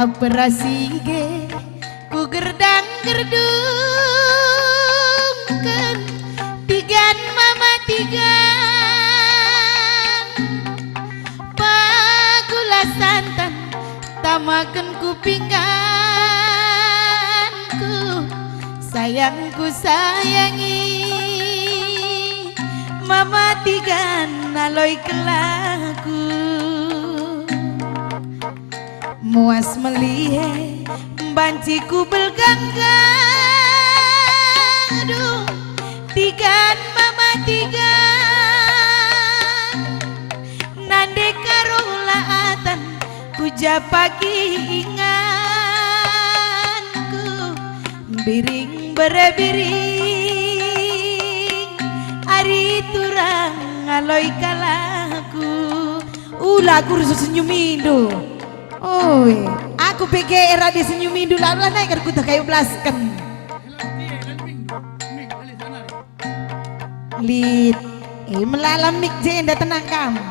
Aberasi ge ku gerdang gerdungkeun tigan mama tigan pagula santan tamakeun ku pingganku sayangku sayangi mama tigan naloi kelaku muas melihe banciku belganggang aduh tigan mama tigan nande karolaatan kuja pagi inganku biring berebiring ari turang ngaloi kalaku lagu rusuh senyumindo. Oi, aku pikir era di senyumin dulu lah naik kan kuda kayu belaskan. Lid, melalam mik jenda tenang kamu.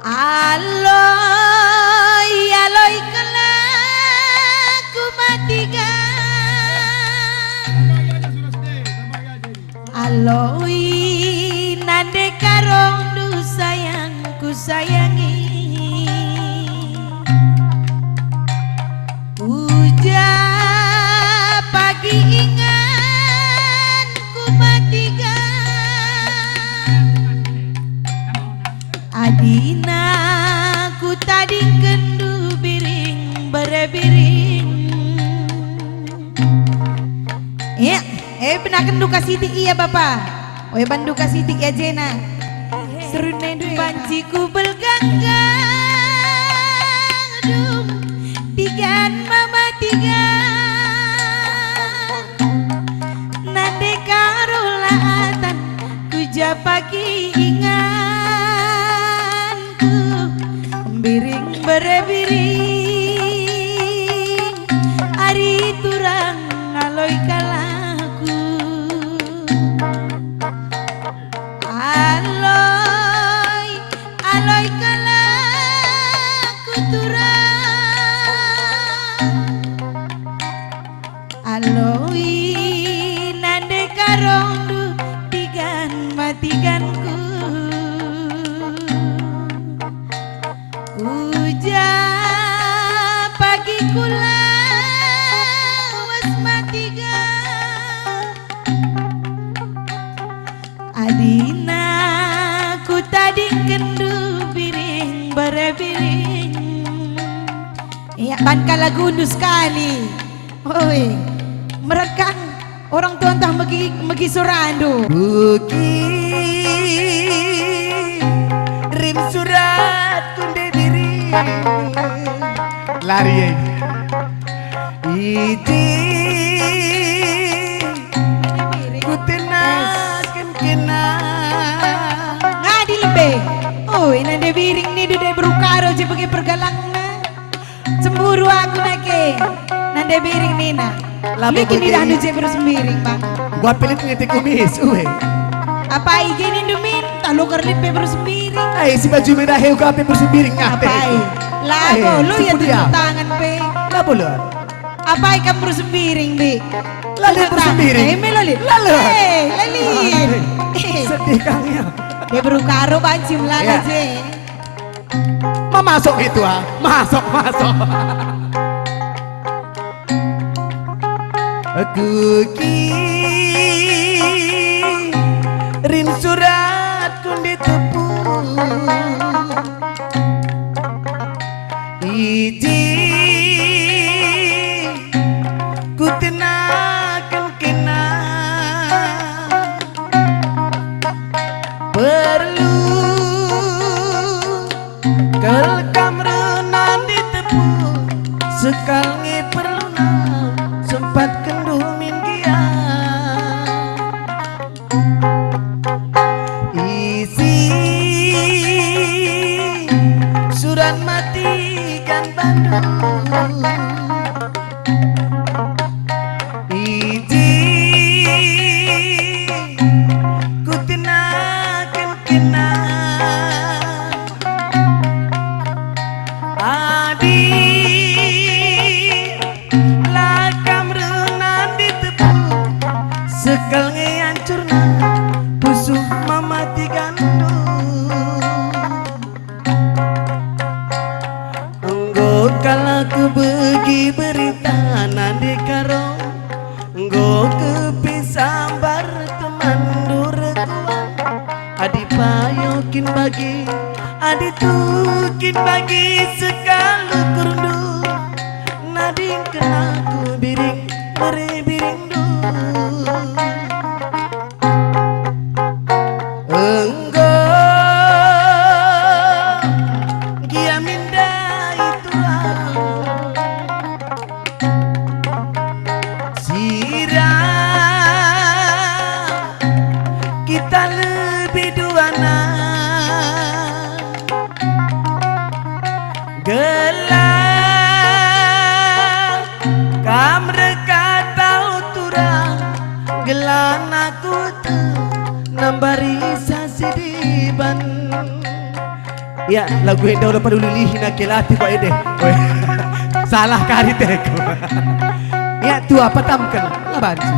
Aloi, aloi kelaku matikan. Aloi, nande karong du sayangku sayangi. Pagi ingat ku matikan adina ku tadi kendu biring berebiring ya benakan duka sidik iya bapak bandu kasidik ya jena serune banciku belganggang aduh tigan mama tigan pagi inganku biring berebiring ari turang ngaloi kalaku aloi aloi kalaku turang aloi nande karong matikanku uja pagi kula was matikan adina ku tadi kendu biring berebiring iya ban kalagundus sekali oi merekang orang tua entah megi surando buki rim surat kunde diri lari iti kutenakan kena ngadil be oh nande biring ni dude berukaro je bagi pergalangna cemburu aku nake nande biring nina bikin di dahdu je bersemiring bang gua pelit ngetik kumis apa gini dumin tak lo kerlit pe bersemiring si baju merah heu ka pe bersemiring ngate apa lago lu ya tepuk tangan pe lapo lo apa kamu bersemiring be lalu bersemiring lalit sedih kangnya dia berukaro banci melala je masuk itu masuk aku kirim surat kundi tepung iji ku tenakan kena perlu kelkam renan ditepung sekali perlu sempat kendumin dia memberi sasidiban. Ya lagu yang dah lupa dulu lihin akilati kok ide. Salah kali teko. Ya tu apa tamkan? Bantu.